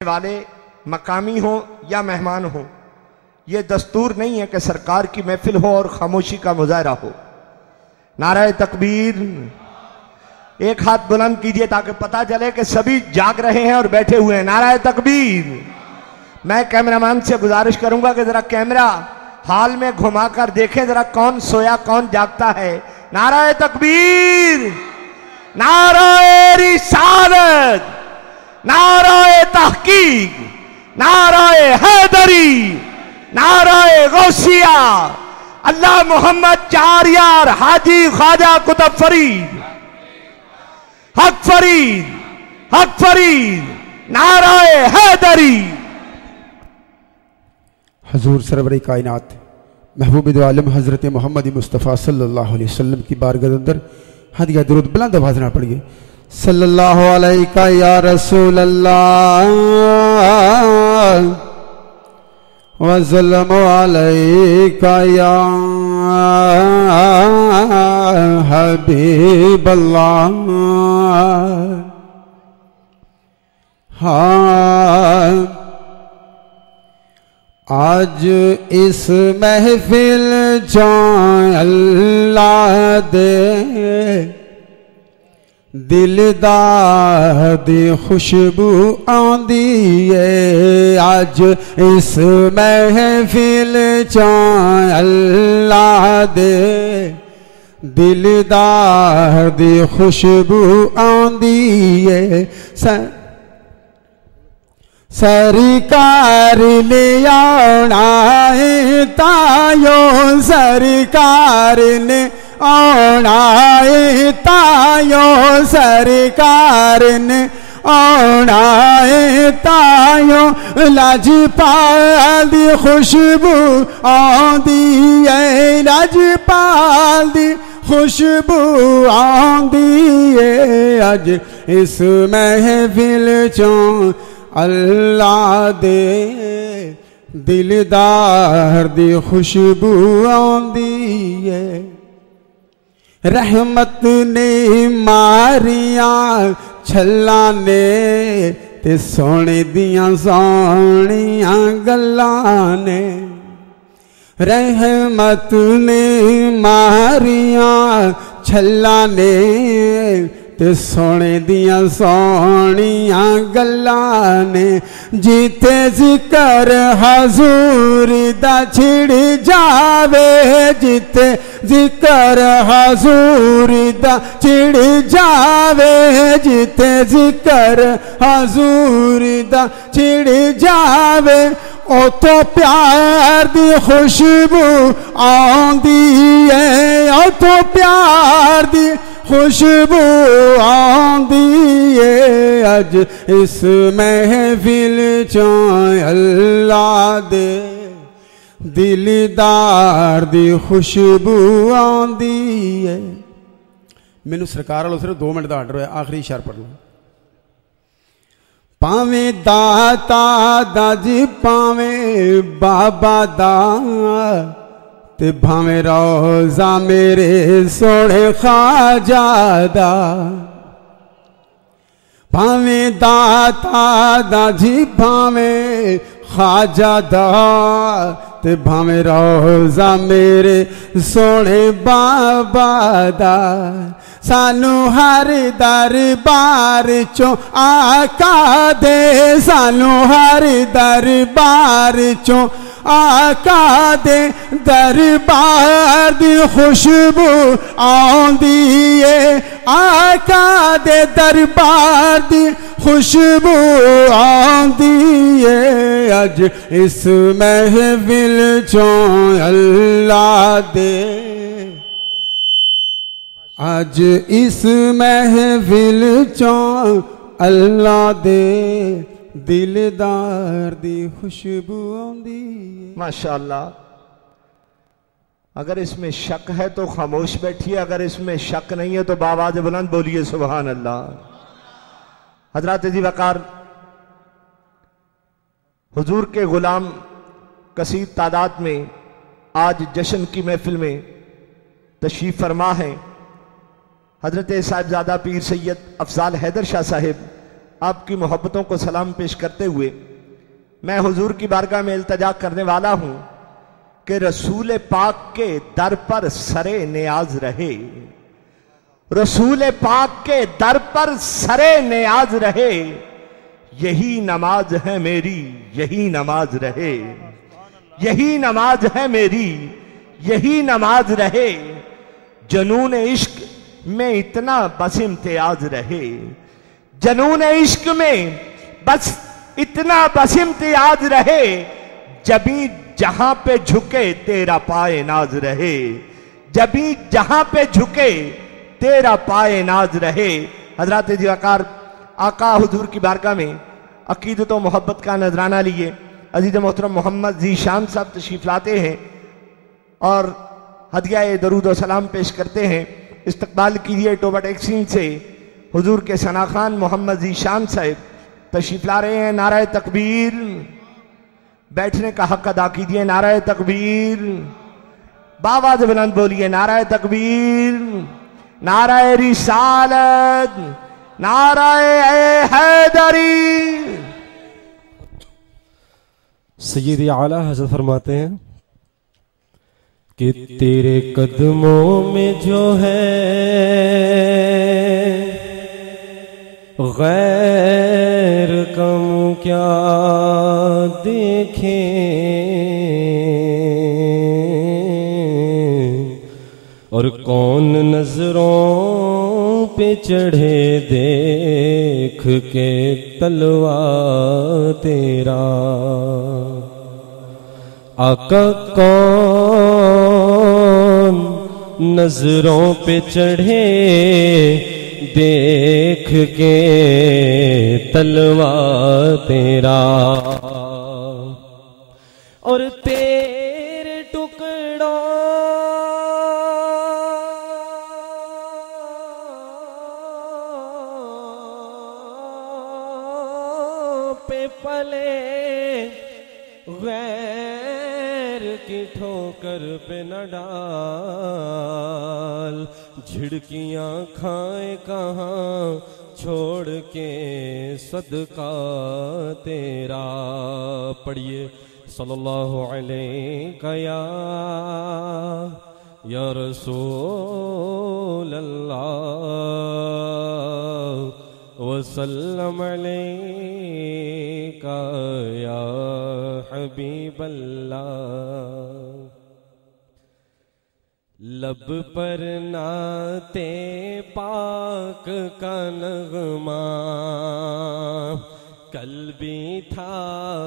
वाले मकामी हो या मेहमान हो, ये दस्तूर नहीं है कि सरकार की महफिल हो और खामोशी का मुजाहरा हो। नाराए तकबीर, एक हाथ बुलंद कीजिए ताकि पता चले कि सभी जाग रहे हैं और बैठे हुए हैं। नाराए तकबीर। मैं कैमरामैन से गुजारिश करूंगा कि जरा कैमरा हाल में घुमाकर देखें जरा कौन सोया कौन जागता है। नाराए तकबीर, नाराए रिसालत, नाराए तहकीक, नाराए हैदरी, नाराए गौसिया, अल्लाह मोहम्मद चार यार हाजी ख्वाजा कुतुब फरीद, हक फरीद, हक फरीद, नाराए हैदरी। हजूर सरवरी कायनात महबूब दो आलम हज़रत मोहम्मद मुस्तफ़ा सल्लल्लाहु अलैहि वसल्लम की बारगाह अंदर हदिया दुरूद बुलंद आवाज़ ना पढ़िए। सल्लल्लाहु अलैका या रसूल अल्लाह व सल्लल्लाहु अलैका या हबीब अल्लाह। हाँ, आज इस महफिल जो अल्लाह दे दिलदार दी खुशबू आंदी है। आज इस महफिल जो अल्लाह दे दिलदार दी खुशबू आंदी है। सरकार ले आना है तायो, सरकार ने आना है तायो, सरकार ने आना है तायो। लाजपाल दी खुशबू आंदी है, लाजपाल दी खुशबू आंदी है। अज इस महफिल चों अल्लाह दे दिलदार दी खुशबू आंदी है। रहमत ने मारिया छल्ला ने ते सोने दियां सोनिया गल्लां ने। रहमत ने मारिया छल्ला ने ते सोने दियां सोनिया गल्लां ने। जीते जिक्र हजूर दा छिड़ जावे, जीते जिक्र हजूर दा छिड़ जावे, जीते जिक्र हजूर दा छिड़ जावे। ओ तो प्यार दी खुशबू आंदी है, ओ तो प्यार दी खुशबू आंदी है। अज इस महफिल चों अल्लाह दे दिलदार दी खुशबू आंदी है। मैनू सरकार वालों सिर्फ 2 मिनट का आर्डर है, आखिरी इशार पढ़ लो। पावे दाता दा जी पावे बाबा दा, ते भावे रोजा मेरे सोने ख्वाजा दा। भावे दाता दा जी भावे ख्वाजा दा, ते भावे रोजा मेरे सोने बाबा दा। सानू हर दरबार चों आका दे, सानू हर दरबार चों आका दे दरबार दी खुशबू आंदी है। आका दे दरबार दी खुशबू आंदी है। अज इस महफिल चों अल्लाह दे, आज इस महफिल चों अल्लाह दे दिलदार दी खुशबू आंदी है। माशाअल्लाह। अगर इसमें शक है तो खामोश बैठिए, अगर इसमें शक नहीं है तो बावाज़ बुलंद बोलिए सुभान अल्लाह। हजरात जी वकार, हुजूर के गुलाम कसीर तादाद में आज जश्न की महफिल में तशरीफ फरमा है। हजरत साहिबजादा पीर सैयद अफजाल हैदर शाह साहिब आपकी मोहब्बतों को सलाम पेश करते हुए मैं हुजूर की बारगाह में इल्तजा करने वाला हूं कि रसूल पाक के दर पर सरे नियाज रहे, रसूल पाक के दर पर सरे नियाज रहे, यही नमाज है मेरी, यही नमाज रहे, यही नमाज है मेरी, यही नमाज रहे, जनून इश्क में इतना बस इम्तियाज रहे, जनून इश्क में बस इतना बस इम्तियाज रहे, जबी जहां पे झुके तेरा पाए नाज रहे, जबी जहां पे झुके तेरा पाए नाज रहे। हजरत जी आका हुजूर की बारगाह में अकीदत व मोहब्बत का नजराना लिए अजीज मोहतरम मोहम्मद ज़ीशान साहब तशरीफ लाते हैं और हदिया दरूद व सलाम पेश करते हैं। इस्तकबाल कीजिए टोबा टैक्सी से हुजूर के सना खान मोहम्मद ज़ीशान साहब तशरीफ ला रहे हैं। नाराए तकबीर, बैठने का हक अदा कीजिए। नाराए तकबीर, बावाज़ बुलंद बोलिए नाराए तकबीर, नाराए रिसालत, नाराए हैदरी। सय्यद आला हज़रत फरमाते हैं कि तेरे कदमों में जो है गैर कम क्या देखें, और कौन नजरों पे चढ़े देख के तलवा तेरा। आका कौन नजरों पे चढ़े देख के तलवा तेरा, और तेरे टुकड़ों पे पले गैर की ठोकर पे न डाल, झिड़कियां खाए कहाँ छोड़ के सदका तेरा। पढ़िए सल्लल्लाहु अलैहि या रसूल अल्लाह वसल्लम अलैका या हबीब अल्लाह। लब पर नाते पाक का नगमा कल भी था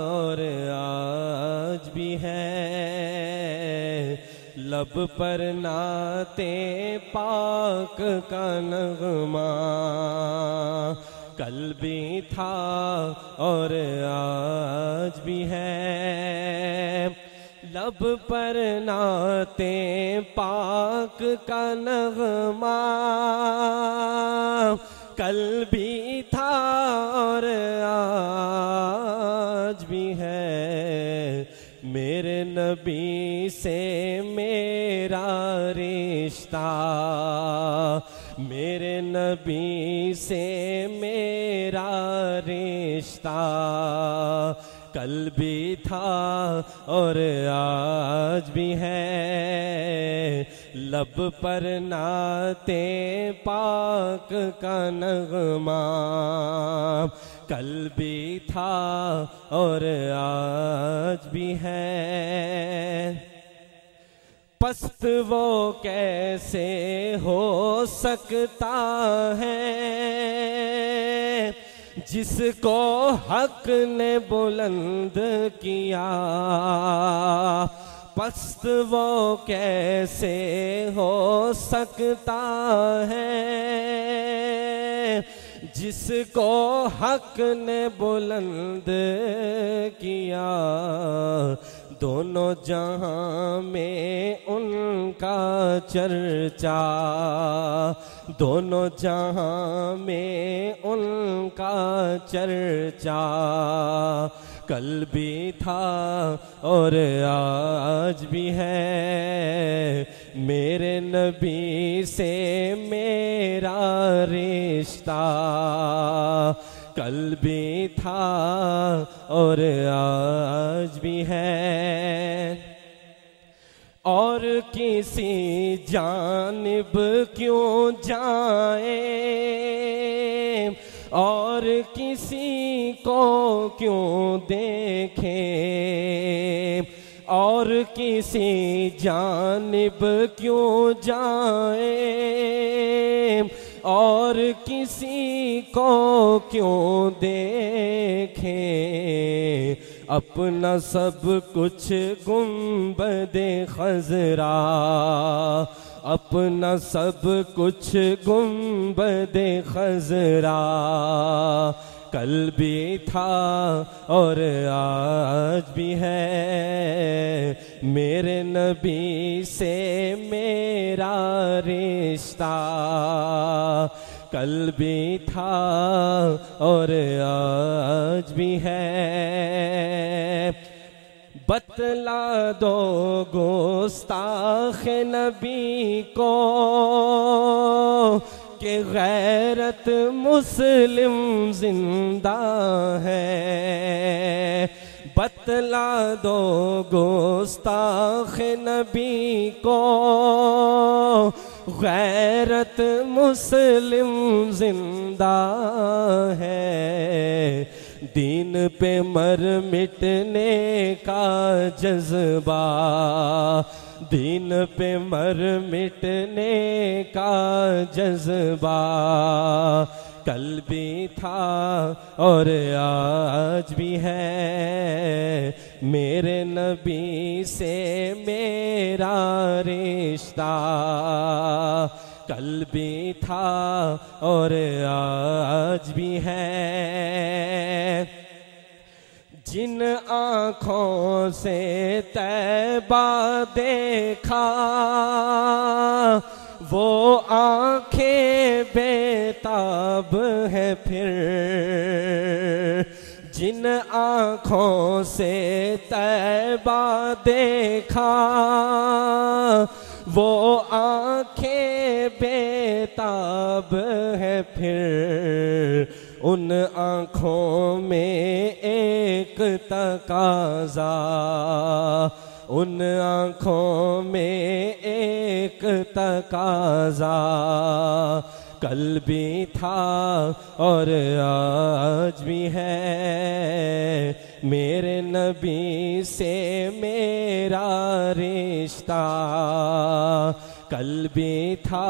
और आज भी है। लब पर नाते पाक का नगमा कल भी था और आज भी है। लब पर नाते पाक का नगमा कल भी था और आज भी है। मेरे नबी से मेरा रिश्ता, मेरे नबी से मेरा रिश्ता कल भी था और आज भी है। लब पर नाते पाक का नगमा कल भी था और आज भी है। पस्त वो कैसे हो सकता है जिसको हक ने बुलंद किया। पस्त वो कैसे हो सकता है जिसको हक ने बुलंद किया। दोनों जहां में उनका चर्चा, दोनों जहां में उनका चर्चा कल भी था और आज भी है। मेरे नबी से मेरा रिश्ता कल भी था और आज भी है, और किसी जानिब क्यों जाए, और किसी को क्यों देखें, और किसी जानिब क्यों जाए, और किसी को क्यों देखें। अपना सब कुछ गुंबदे खजरा, अपना सब कुछ गुंबदे खजरा, कल भी था और आज भी है, मेरे नबी से मेरा रिश्ता, कल भी था और आज भी है। बतला दो गुस्ताख नबी को कि गैरत मुस्लिम जिंदा है, बतला दो गुस्ताख नबी को गैरत मुस्लिम जिंदा है। दीन पे मर मिटने का जज्बा, दीन पे मर मिटने का जज्बा, कल भी था और आज भी है, मेरे नबी से मेरा रिश्ता, कल भी था और आज भी है। जिन आँखों से तैबा देखा, वो आँखें बेताब है फिर, जिन आँखों से तैबा देखा, वो आँखें बेताब है फिर, उन आँखों में एक तकाज़ा, उन आँखों में एक तकाज़ा, कल भी था और आज भी है, मेरे नबी से मेरा रिश्ता, कल भी था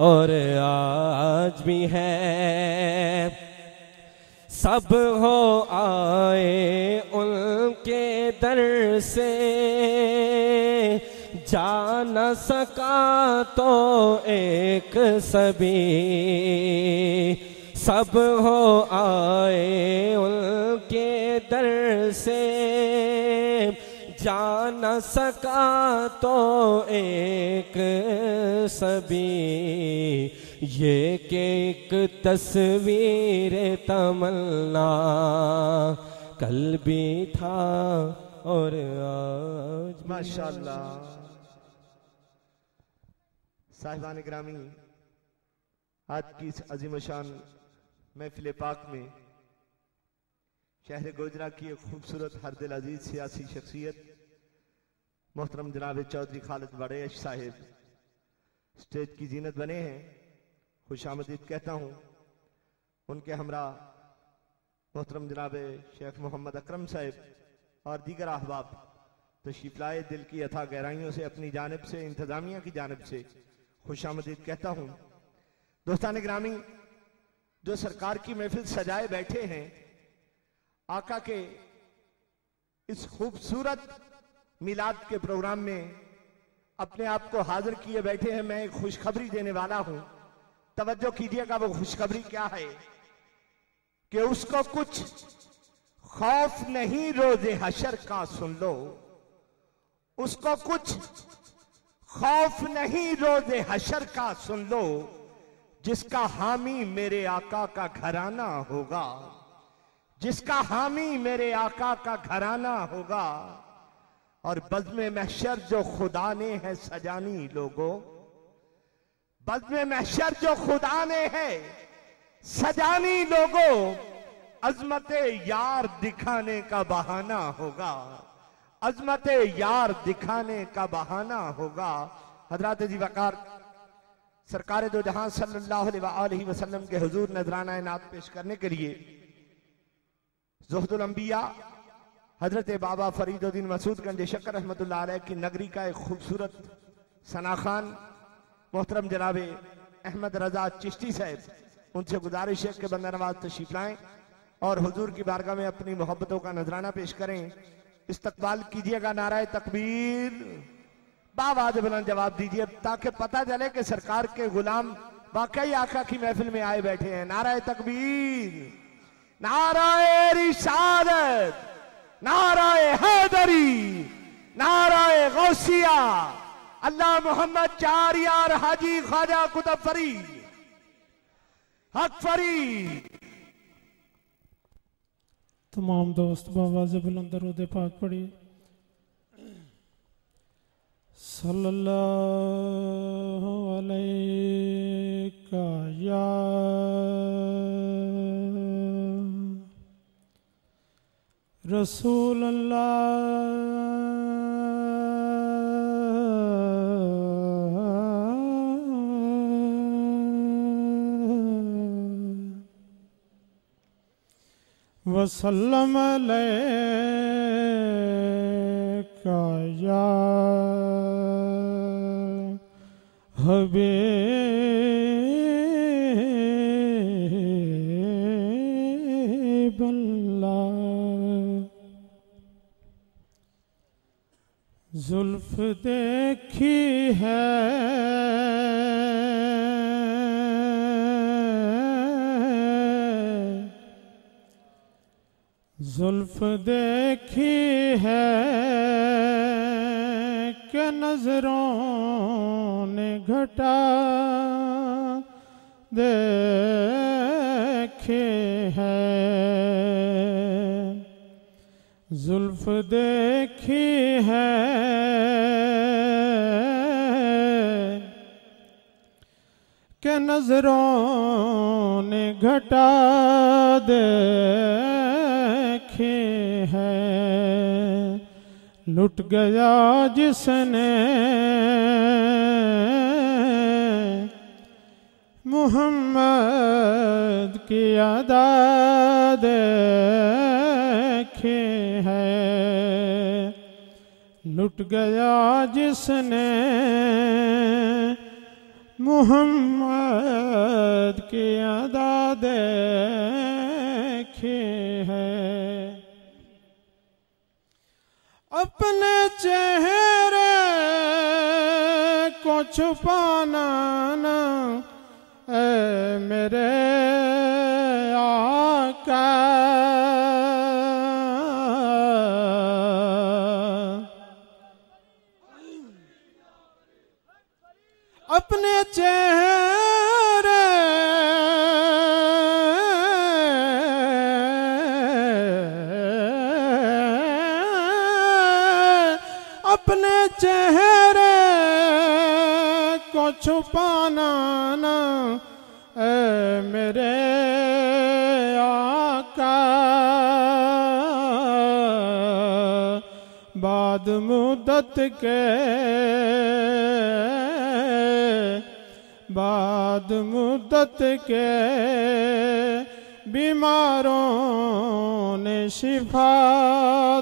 और आज भी है। सब हो आए उनके दर से, जा न सका तो एक सभी, सब हो आए उनके दर से, जा न सका तो एक सभी, ये कि एक तस्वीर तमन्ना, कल भी था और आज। माशाअल्लाह। साहिबान ग्रामी, आज की इस अजीमशान महफिल पाक में शहर गोजरा की एक खूबसूरत हर दिल अजीज सियासी शख्सियत मोहतरम जनाब चौधरी खालिद बड़ेश साहिब स्टेज की जीनत बने हैं। खुशामदीद कहता हूँ। उनके हमरा मोहतरम जनाब शेख मोहम्मद अकरम साहिब और दीगर अहबाब तशरीफ लाए, दिल की अथा गहराइयों से अपनी जानिब से, इंतजामिया की जानिब से खुशामदीद कहता हूँ। दोस्तान ग्रामी, जो सरकार की महफिल सजाए बैठे हैं, आका के इस खूबसूरत मिलाद के प्रोग्राम में अपने आप को हाजिर किए बैठे हैं। मैं एक खुशखबरी देने वाला हूं, तवज्जो कीजिएगा। वो खुशखबरी क्या है कि उसको कुछ खौफ नहीं रोज़े हशर का, सुन लो। उसको कुछ खौफ नहीं रोज़े हशर का, सुन लो। जिसका हामी मेरे आका का घराना होगा, जिसका हामी मेरे आका का घराना होगा। और बज़्म महशर जो खुदा ने है सजानी लोगों, बज़्म महशर जो खुदा ने है सजानी लोगों, अजमत यार दिखाने का बहाना होगा, अजमत यार दिखाने का बहाना होगा। हजरत जी वकार सरकार दो जहां सल्लल्लाहु अलैहि वसल्लम के हुजूर नजराना नात पेश करने के लिए ज़ुहदुल अंबिया हजरत बाबा फरीदुद्दीन मसूद गंज शक्कर रहमतुल्लाह अलैह की नगरी का एक खूबसूरत सनाखान मोहतरम जनाबे अहमद रजा चिश्ती साहब, उनसे गुजारिश है कि बंदा नवाज तशरीफ लाएं और हुजूर की बारगाह में अपनी मोहब्बतों का नजराना पेश करें। इस्तकबाल कीजिएगा, नाराए तकबीर, बावाज बुलंद जवाब दीजिए ताकि पता चले कि सरकार के गुलाम वाकई आका की महफिल में आए बैठे हैं। नाराए तकबीर, नाराए रिसालत, नाराए हैदरी, नाराए गौसिया, अल्लाह मोहम्मद चार यार हाजी ख्वाजा कुतुब फरीद हक फरीद। तमाम दोस्त बावाज़ बुलंद दरूद पाक पढ़िए। सल्लल्लाहु अलैका या रसूल अल्लाह वसल्लम अलैका या हबीबल्लाह। जुल्फ देखी है जुल्फ देखी है कि नजरों ने घटा देखे है। जुल्फ देखी है कि नजरों ने घटा देखे है। लुट गया जिसने मुहम्मद की अदा देखी है। लुट गया जिसने मुहम्मद की अदा देखी है। अपने चेहरे को छुपाना ना ऐ मेरे आका। अपने चेहरे अपने चेहरे को छुपाना ना ऐ मेरे आका। बाद मुद्दत के बीमारों ने शिफा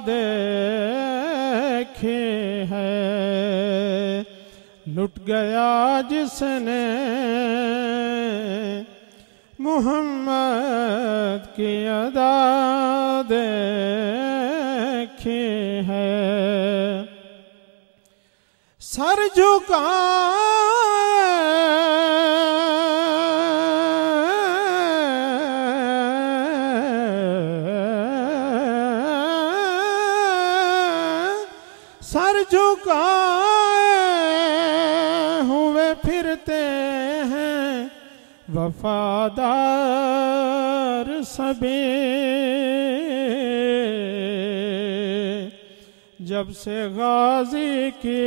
देखी है। लुट गया जिसने मुहम्मद की अदा देखी है। सर झुका सर झुकाए हुए फिरते हैं वफादार सभी। जब से गाजी की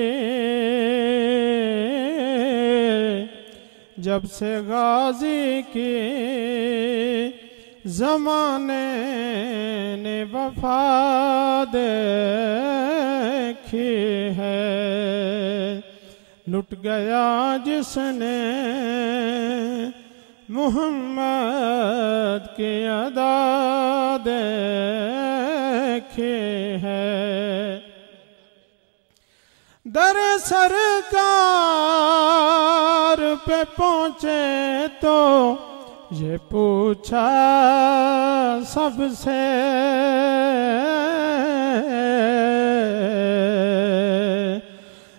जमाने ने वफा देखी है, लुट गया जिसने मोहम्मद की अदा देखी है। दर सरकार पे पहुँचे तो ये पूछा सबसे,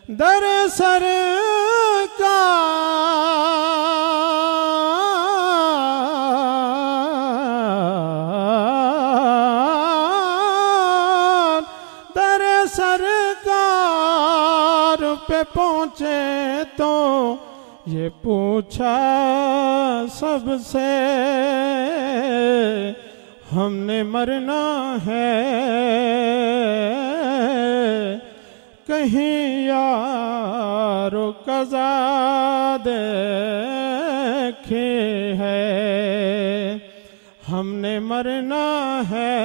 दर सरकार पे पहुँचे तो ये पूछा सबसे, हमने मरना है कहीं यारो कज़ा देखी है, हमने मरना है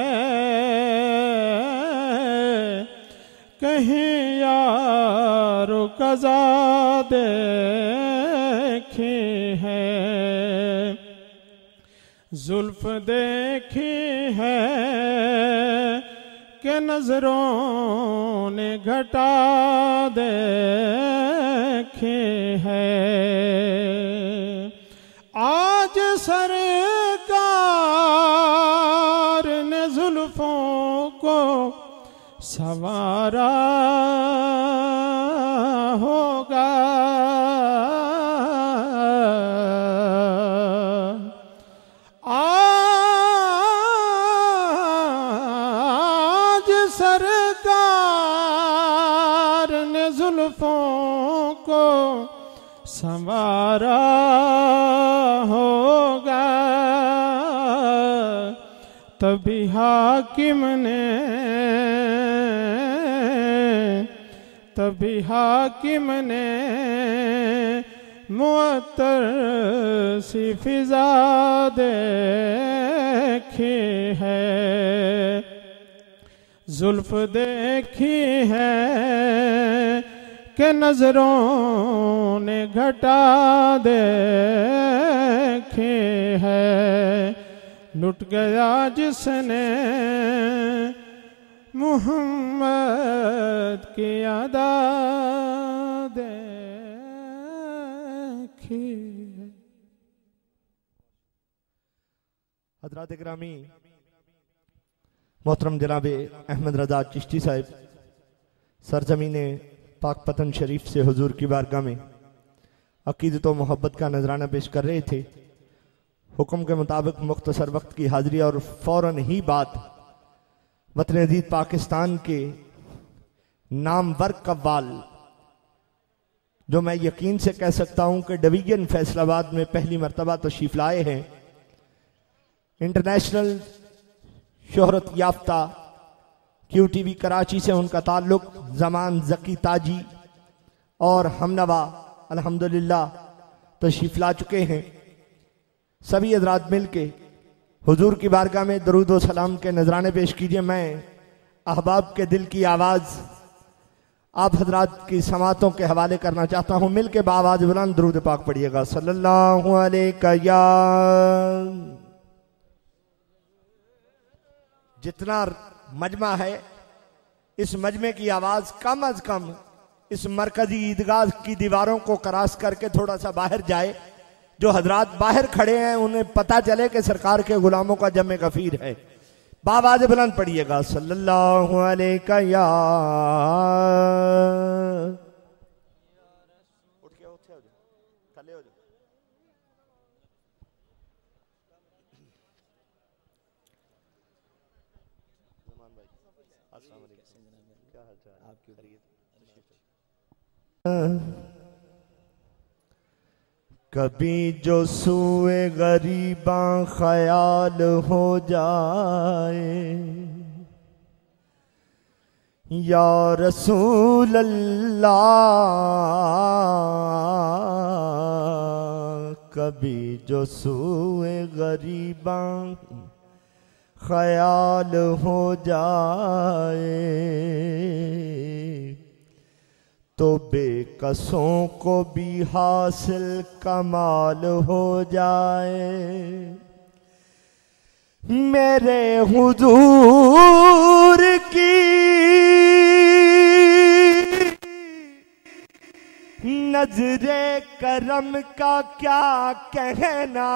कहीं यारो कज़ा देखी है। जुल्फ देखी है कि नजरों ने घटा देखी है। आज सरकार ने जुल्फों को संवारा होगा, आज सरकार ने जुल्फों को संवारा होगा, तभी हाकिम ने मुअत्तर सी फिजा देखी है, जुल्फ देखी है कि नजरों ने घटा देखी है, लुट गया जिसने मोहम्मद की अदा देखी। हज़रात गिरामी, मोहतरम जनाब अहमद रज़ा चिश्ती साहिब सरजमीने पाक पतन शरीफ से हुजूर की बारगाह में अकीदत व मोहब्बत का नजराना पेश कर रहे थे। हुक्म के मुताबिक मुख्तसर वक्त की हाजिरी और फौरन ही बाद वतन अजीज पाकिस्तान के नामवर कव्वाल, जो मैं यकीन से कह सकता हूं कि डिवीजन फैसलाबाद में पहली मरतबा तशरीफ लाए हैं, इंटरनेशनल शोहरत याफ्ता QTV कराची से उनका ताल्लुक जमान जकी ताजी और हमनवा अल्हम्दुलिल्लाह तशरीफ ला चुके हैं। सभी हज़रात मिल के हुजूर की बारगाह में दरूद व सलाम के नजराने पेश कीजिए। मैं अहबाब के दिल की आवाज़ आप हजरात की समातों के हवाले करना चाहता हूँ। मिल के बाआवाज़ बुलंद दरूद पाक पढ़िएगा। सल्लल्लाहु अलैहि या। जितना मजमा है, इस मजमे की आवाज़ कम अज कम इस मरकजी ईदगाह की दीवारों को क्रॉस करके थोड़ा सा बाहर जाए। जो हजरात बाहर खड़े हैं उन्हें पता चले कि सरकार के गुलामों का जमे गफीर है। बावाज़ बुलंद पढ़िएगा। सल्लल्लाहु अलैहि या। उठ के हो जाओ, थले हो जाओ। अस्सलाम वालेकुम, क्या हाल चाल आपकी? कभी जो सुए गरीबा ख्याल हो जाए, या रसूल अल्लाह, कभी जो सुए गरीबा ख्याल हो जाए तो बेकसों को भी हासिल कमाल हो जाए। मेरे हुजूर की नजरे करम का क्या कहना,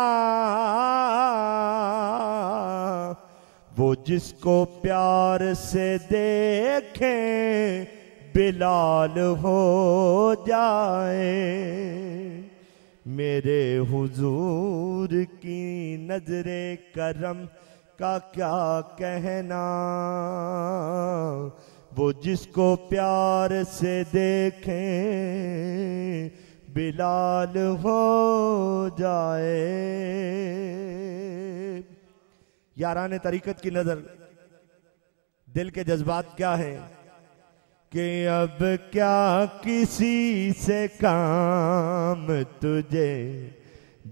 वो जिसको प्यार से देखें बिलाल हो जाए। मेरे हुजूर की नजरे करम का क्या कहना, वो जिसको प्यार से देखें बिलाल हो जाए। याराने तरीकत की नजर, दिल के जज्बात क्या है कि अब क्या किसी से काम तुझे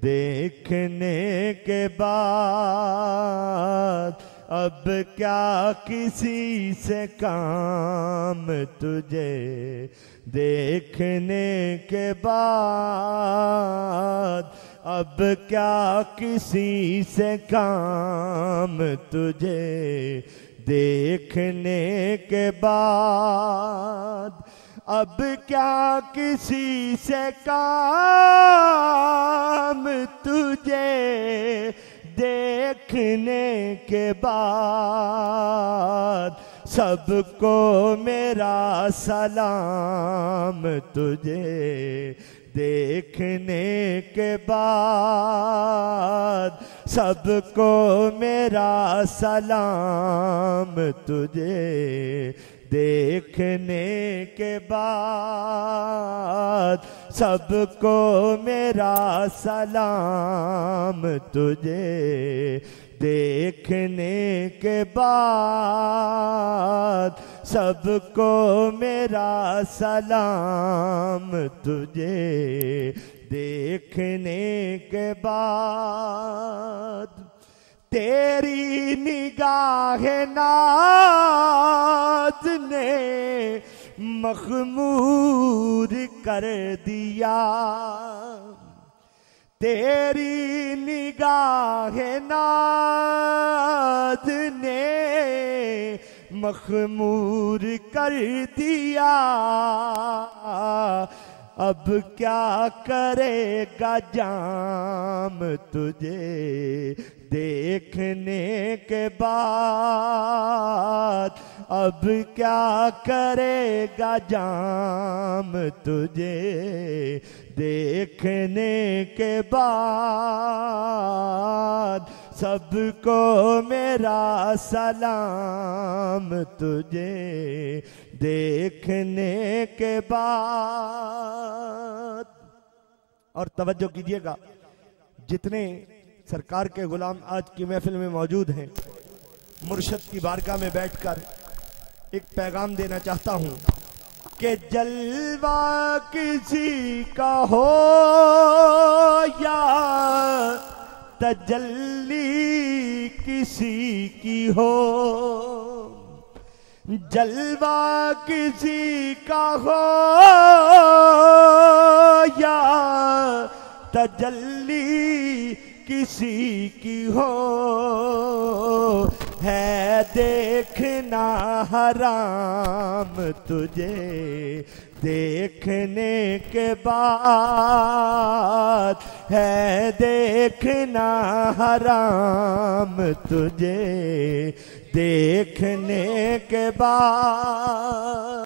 देखने के बाद, अब क्या किसी से काम तुझे देखने के बाद, अब क्या किसी से काम तुझे देखने के बाद, अब क्या किसी से काम तुझे देखने के बाद, सबको मेरा सलाम तुझे देखने के बाद, सबको मेरा सलाम तुझे देखने के बाद, सबको मेरा सलाम तुझे देखने के बाद, सबको मेरा सलाम तुझे देखने के बाद। तेरी निगाह नाज ने मखमूर कर दिया, तेरी निगाह नाज ने मखमूर कर दिया। अब क्या करेगा जाम तुझे देखने के बाद, अब क्या करेगा जाम तुझे देखने के बाद, सबको मेरा सलाम तुझे देखने के बाद। और तवज्जो कीजिएगा, जितने सरकार के गुलाम आज की महफिल में मौजूद हैं, मुर्शद की बारगाह में बैठकर एक पैगाम देना चाहता हूं कि जलवा किसी का हो या तजल्ली किसी की हो, जलवा किसी का हो या तजल्ली किसी की हो, है देखना हराम तुझे देखने के बाद, है देखना हराम तुझे देखने के बाद।